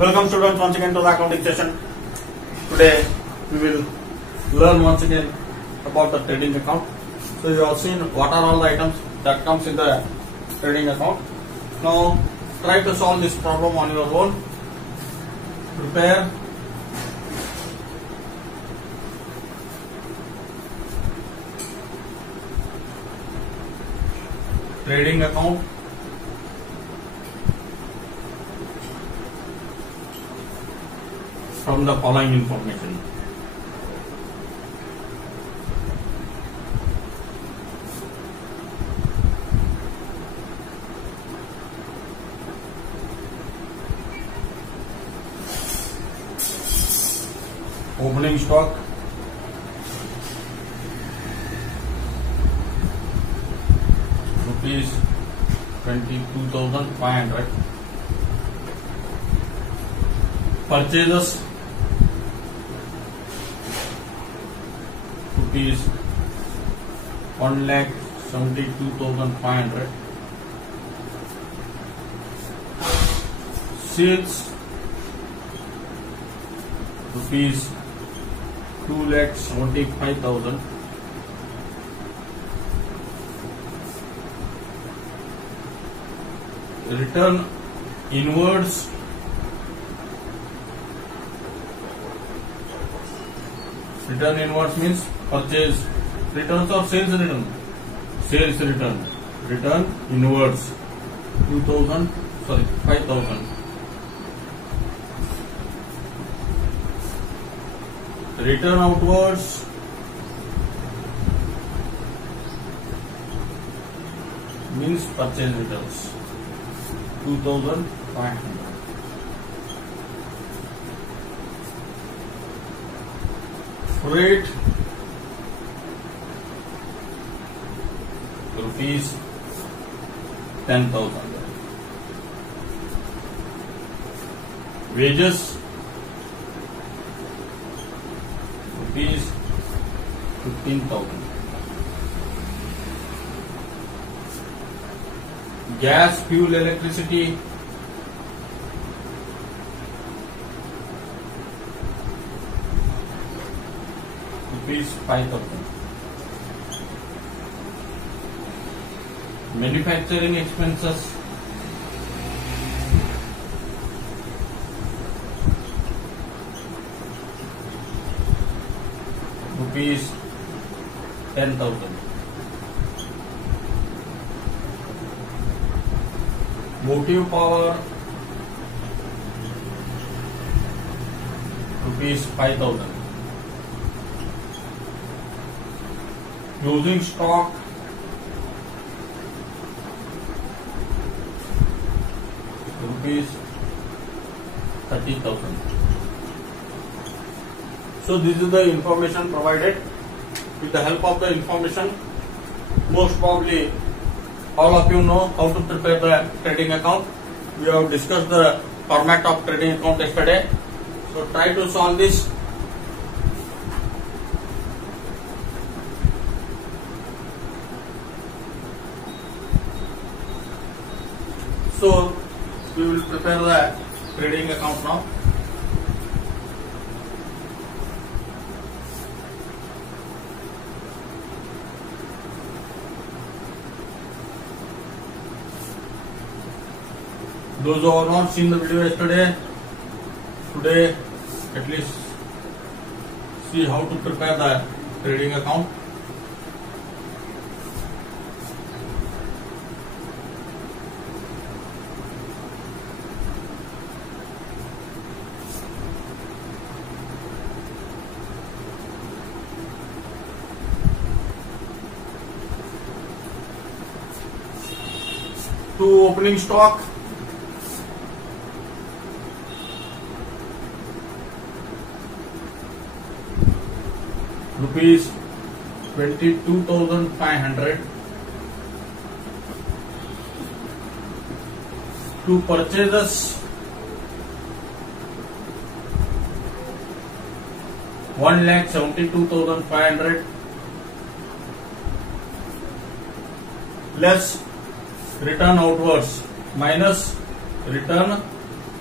Welcome students once again to the accounting session. Today we will learn once again about the trading account. So you have seen what are all the items that comes in the trading account. Now try to solve this problem on your own. Prepare trading account. From the following information. Opening stock, rupees 22,500. Purchases, rupees 1,72,500. Sales, rupees 2,75,000. Return inwards, means purchase returns or sales return. Sales return. Return inwards 5,000. Return outwards means purchase returns 2,500. Freight, rupees 10,000. Wages, rupees 15,000. Gas, fuel, electricity, rupees 5,000. Manufacturing expenses, rupees 10,000. Motive power, rupees 5,000. Closing stock, rupees 30,000. So this is the information provided. With the help of the information, most probably all of you know how to prepare the trading account. We have discussed the format of trading account yesterday. So try to solve this. So we will prepare the trading account now. Those who have not seen the video yesterday, today at least see how to prepare the trading account. To opening stock, rupees 22,500. To purchases, 1,72,500 less return outwards minus return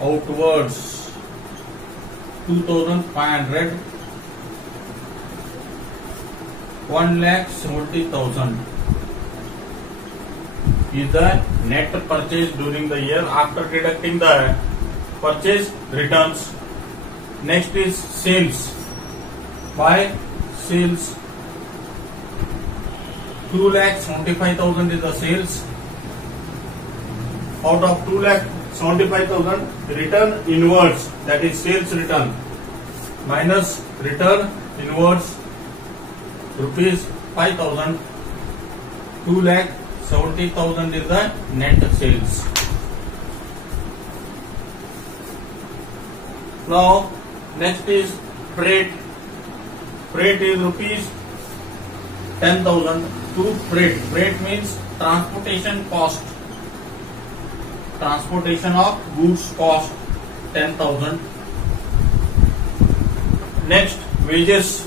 outwards 2,500, 1,70,000 is the net purchase during the year after deducting the purchase returns. Next is sales. By sales, 2,75,000 is the sales. Out of 2,75,000, return inwards, that is sales return, minus return inwards rupees 5,000. 2,70,000 is the net sales. Now next is freight. Freight is rupees 10,000 to freight. Freight means transportation cost. Transportation of goods cost 10,000. Next, wages.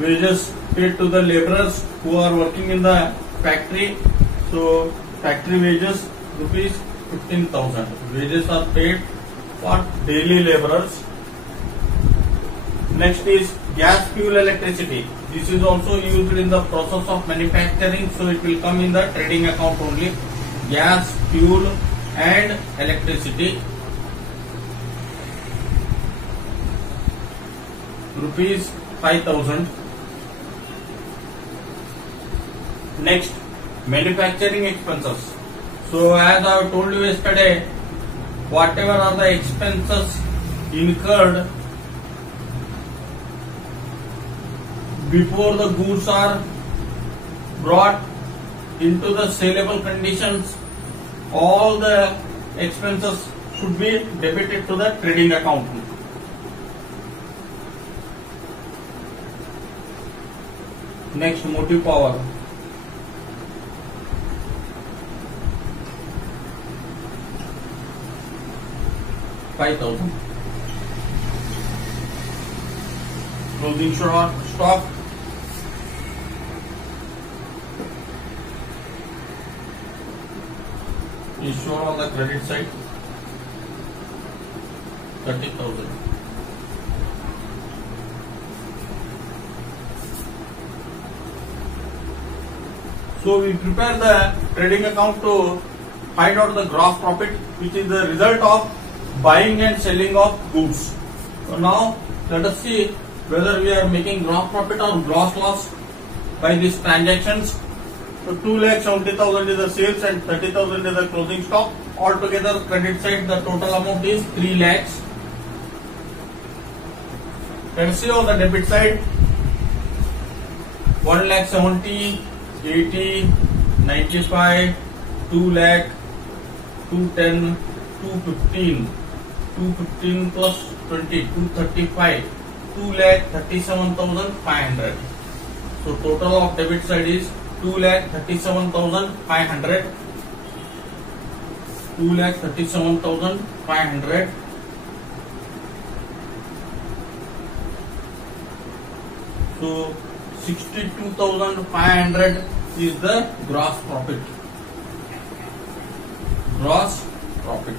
Wages paid to the laborers who are working in the factory. So factory wages rupees 15,000. Wages are paid for daily laborers. Next is gas, fuel, electricity. This is also used in the process of manufacturing, so it will come in the trading account only. Gas, fuel and electricity, rupees 5,000. Next, manufacturing expenses. So as I have told you yesterday, whatever are the expenses incurred before the goods are brought into the saleable conditions, all the expenses should be debited to the trading account. Next, motive power. $5,000. Closing stock. Is shown on the credit side, 30,000. So we prepare the trading account to find out the gross profit, which is the result of buying and selling of goods. So now let us see whether we are making gross profit or gross loss by these transactions. So 2,70,000 is the sales and 30,000 is the closing stock. Altogether, credit side, the total amount is 3 lakhs. Let us see on the debit side, 1,70,000, 80, 95, 2 lakh, 210, 215, 215 plus 20, 235, 2,37,500. So total of debit side is 2,37,500. 2,37,500. So 62,500 is the gross profit. Gross profit.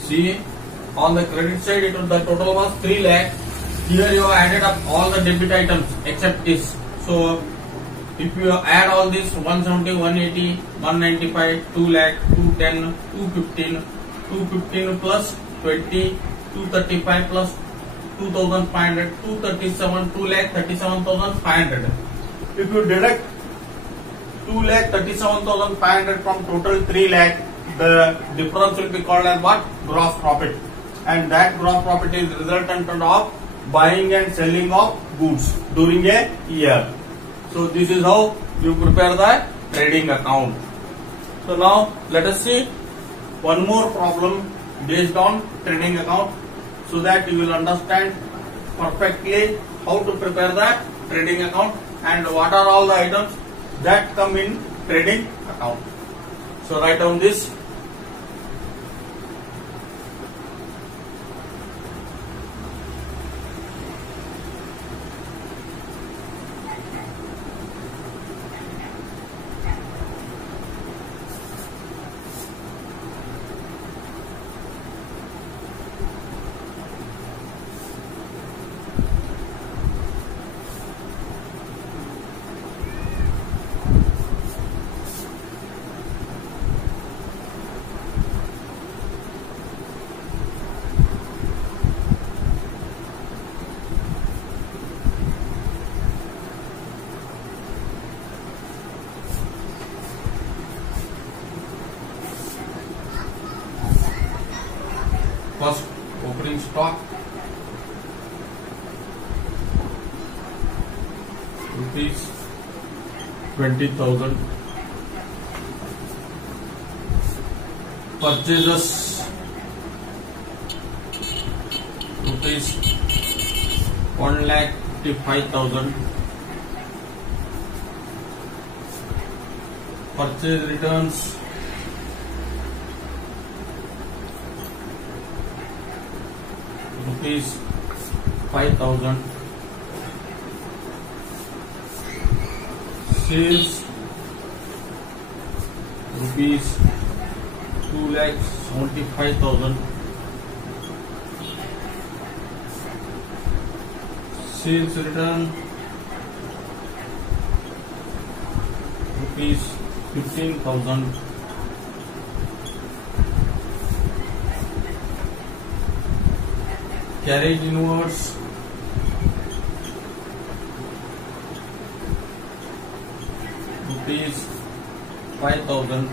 See, on the credit side, the total was 3 lakh. Here you have added up all the debit items except this. So if you add all this, 170, 180, 195, 2 lakh, 210, 215, 215 plus 20, 235 plus 2,500, 237, 2,37,500. If you deduct 2,37,500 from total 3 lakh, the difference will be called as what? Gross profit. And that gross profit is resultant of buying and selling of goods during a year. So this is how you prepare the trading account. So now let us see one more problem based on trading account, so that you will understand perfectly how to prepare the trading account and what are all the items that come in trading account. So write down this. stock rupees 20,000. Purchases rupees 1,55,000. Purchase returns rupees 5,000. Sales rupees 2,75,000. Sales return rupees 15,000. Carriage inwards rupees 5,000.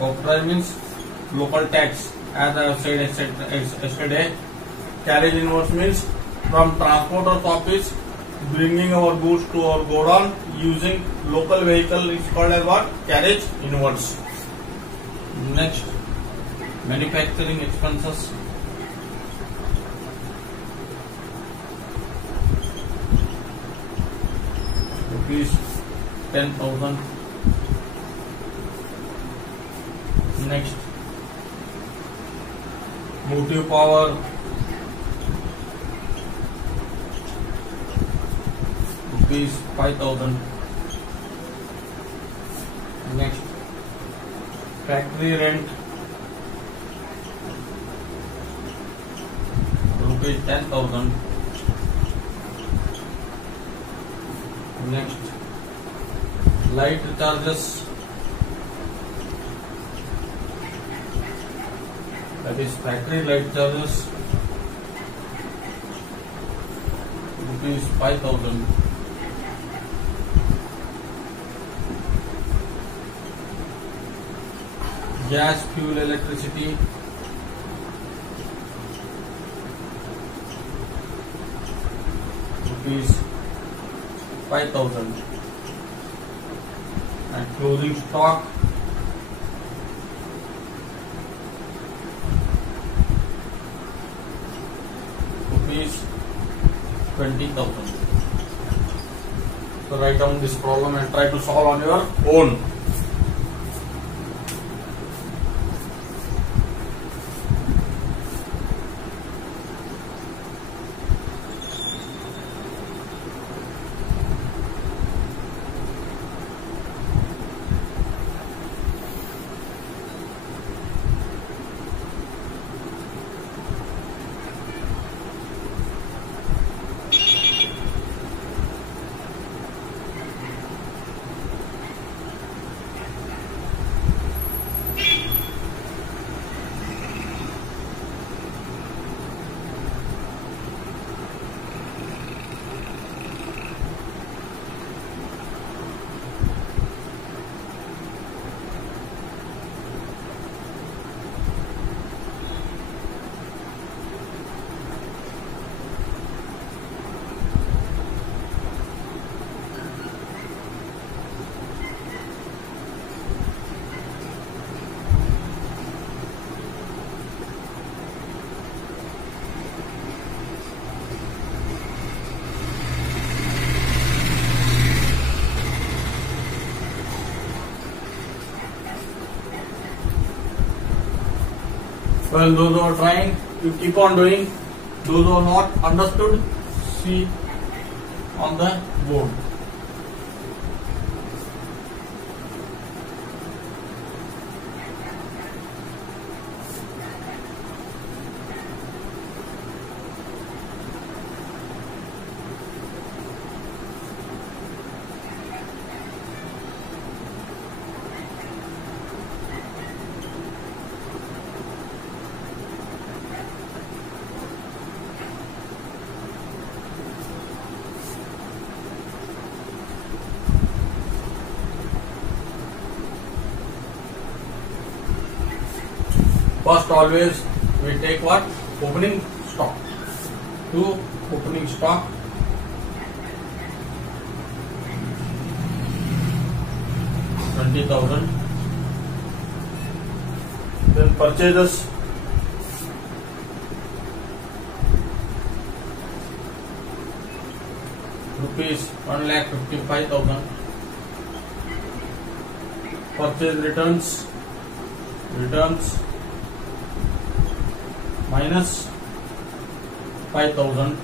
Octroi means local tax, as I have said yesterday. Carriage inwards means from transporter's office bringing our goods to our godown using local vehicle is called as what? Carriage inwards. Next, manufacturing expenses. Rupees 10,000. Next, motive power rupees 5,000. Next, factory rent rupees 10,000. Next, light charges, that is factory light charges rupees 5,000. Gas, fuel, electricity rupees 5,000. And closing stock rupees 20,000. So write down this problem and try to solve on your own. Well, those who are trying, you keep on doing. Those who are not understood, see on the board. First always we take what? Opening stock. To opening stock. $20,000. Then purchases. Rupees 1,55,000. Purchase returns minus 5,000,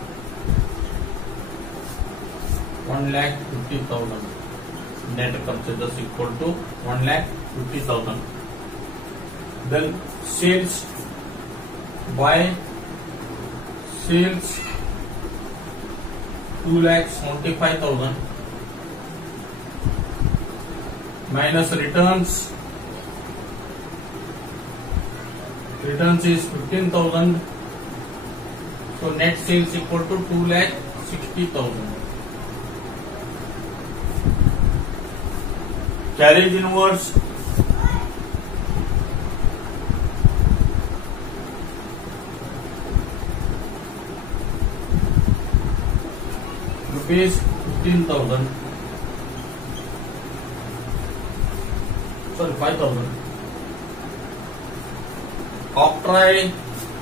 1,50,000. Net purchases equal to 1,50,000. Then sales, buy sales 2,75,000 minus returns is 15,000. So net sales equal to 2,60,000. Carriage inwards rupees 15,000. Sorry, 5,000. Octroi,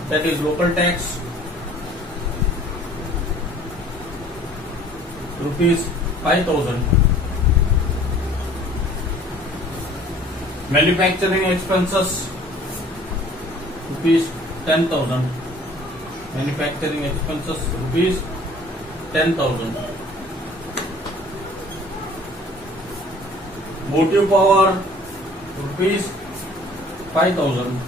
that is local tax, rupees 5,000. Manufacturing expenses, rupees 10,000. Manufacturing expenses, rupees 10,000. Motive power, rupees 5,000.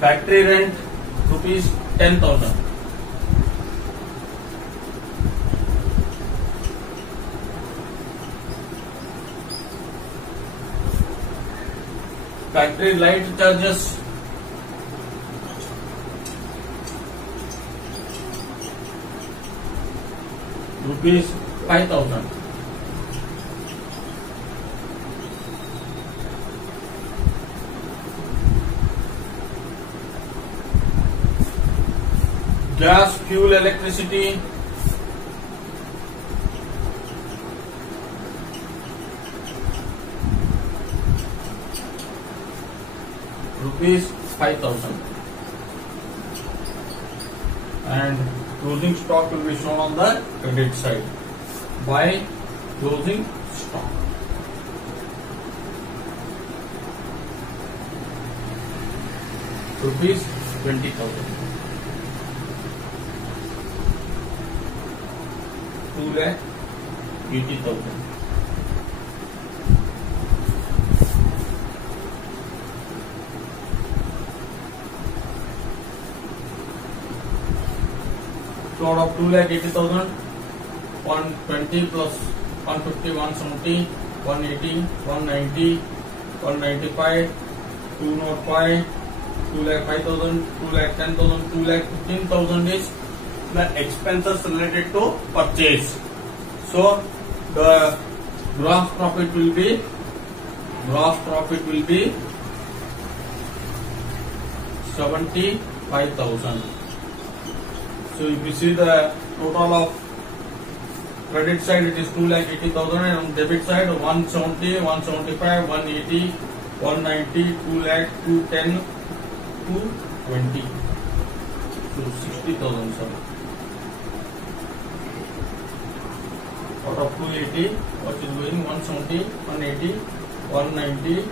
Factory rent, rupees 10,000. Factory light charges, rupees 5,000. Gas, fuel, electricity, rupees 5,000. And closing stock will be shown on the credit side by closing stock. Rupees 20,000. 2,80,000. So out of 2,80,000, 120 plus 150, 170, 180, 190, 195, 205, 2,05,000, 2,10,000, 2,15,000 is the expenses related to purchase. So the gross profit will be 75,000. So if you see the total of credit side, it is 2,80,000, and on debit side 170, 175, 180, 190, 2,00,000, 210, 220. So 60,000, sorry. Out of 280, what is going? 170, 180, 190,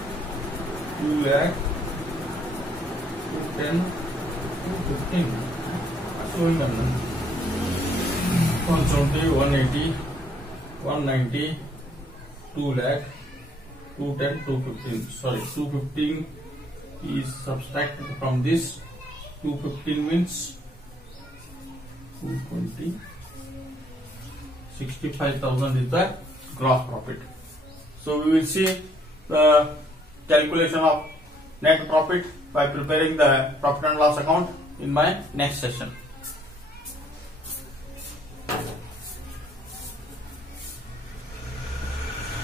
2,00,000, 210, 215. Showing them 170, 180, 190, 2,00,000, 210, 215. Sorry, 215 is subtracted from this. 215 means 220. 65,000 is the gross profit. So we will see the calculation of net profit by preparing the profit and loss account in my next session.